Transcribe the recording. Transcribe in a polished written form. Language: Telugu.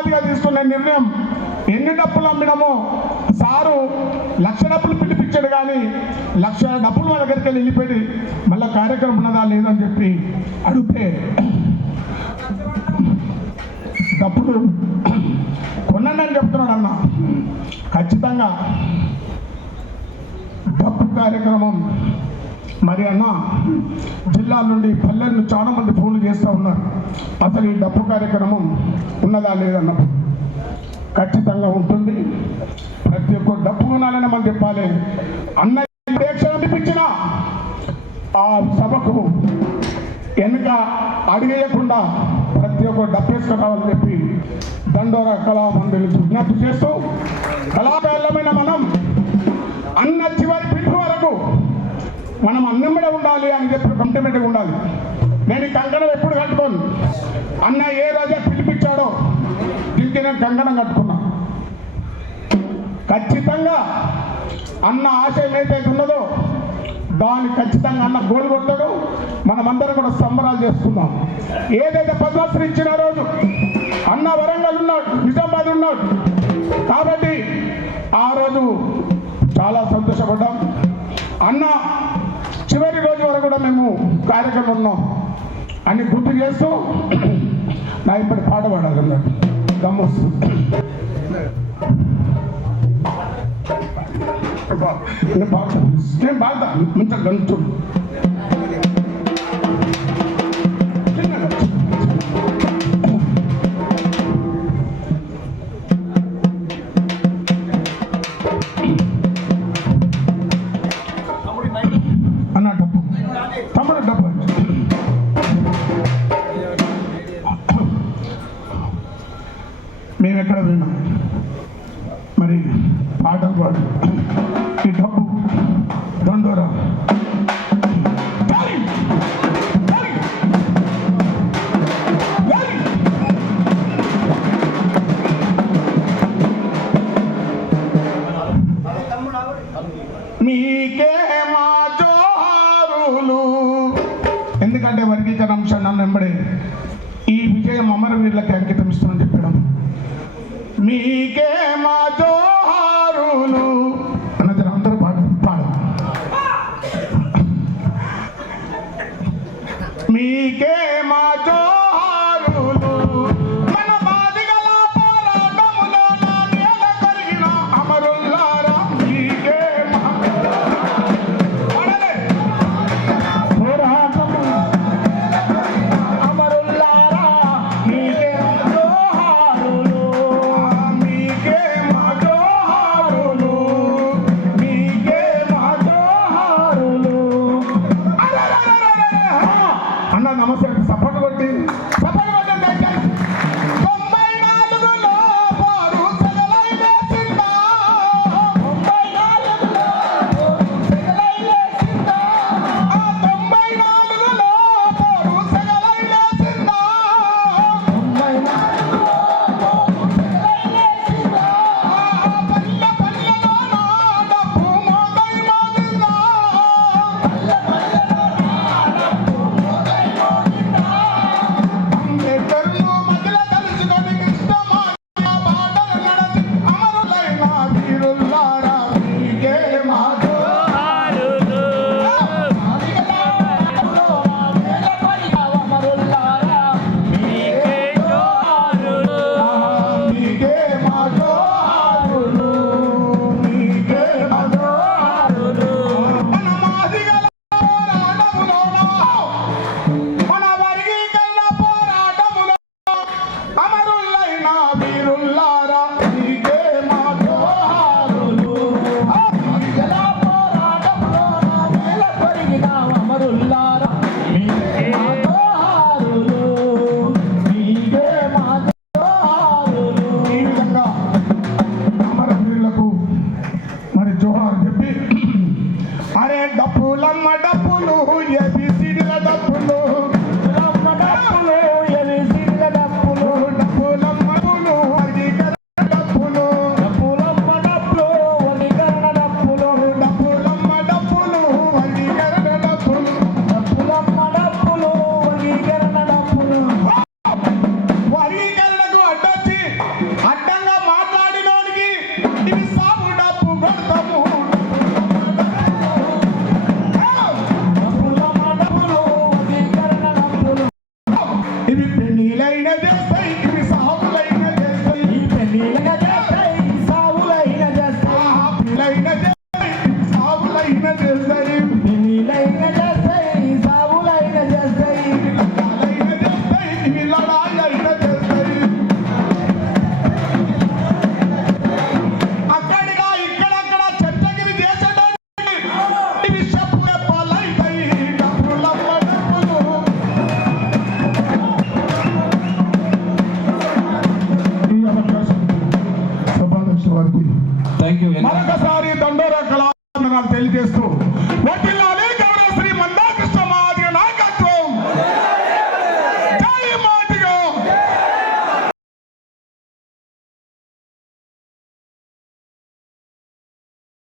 మొట్టమొదటిగా తీసుకున్న నిర్ణయం ఎన్ని డప్పులు అమ్మినామో సారు 1,00,000 డప్పులు పిలిపించాడు, కానీ 1,00,000 డప్పులు మన దగ్గరికి వెళ్ళిపోయి మళ్ళీ కార్యక్రమం ఉన్నదా లేదని చెప్పి అడిగితే డప్పులు కొన్నానని చెప్తున్నాడు అన్న. ఖచ్చితంగా డప్పు కార్యక్రమం మరి అన్న జిల్లా నుండి పల్లెలను చాలా మంది ఫోన్లు చేస్తూ ఉన్నారు. అసలు ఈ డప్పు కార్యక్రమం ఉన్నదా లేదన్నప్పుడు ఖచ్చితంగా ఉంటుంది. ప్రతి ఒక్క డప్పు కొనాలని మనం చెప్పాలి. అన్న ప్రేక్షణ అనిపించిన ఆ సభకు వెనుక అడిగేయకుండా ప్రతి ఒక్క డప్పు వేసుకురావాలని చెప్పి దండోరా కళామండలి విజ్ఞప్తి చేస్తూ కళాకారులమైన మనం అన్న చివరి పిలుపు వరకు మనం అన్నమ్మడే ఉండాలి అని చెప్పి కంటిమెంట్గా ఉండాలి. నేను ఈ కంకణం ఎప్పుడు కట్టుకోను. అన్న ఏ రోజే పిలిపించాడో దీనికి నేను కంకణం కట్టుకున్నా. ఖచ్చితంగా అన్న ఆశయం ఏదైతే ఉన్నదో దాన్ని ఖచ్చితంగా అన్న గోల్ కొడతాడు. మనమందరం కూడా సంబరాలు చేసుకుందాం. ఏదైతే పద్మశ్రీ ఇచ్చిన రోజు అన్న వరంగల్ ఉన్నాడు, నిజామాబాద్ ఉన్నాడు కాబట్టి ఆ రోజు చాలా సంతోషపడ్డాం. అన్న చివరి రోజు వరకు కూడా మేము కార్యక్రమం ఉన్నాం అని గుర్తు చేస్తూ నా ఇప్పటి పాట పాడాలన్నాడు గమ్మొస్తు. నేను పాడతా ఇంత గంటు అన్న డబ్బు తమ్ముడు డబ్బు మేము ఎక్కడ విన్నాం మరి పాటలు పాడు ఈ డబ్బు దండోరా మీకే మా జోహారులు. ఎందుకంటే వర్గీకరణ అంశం నన్ను వెంబడే ఈ విజయం అమరవీరులకి అంకితం ఇస్తుందని చెప్పడం. మీకే మా జో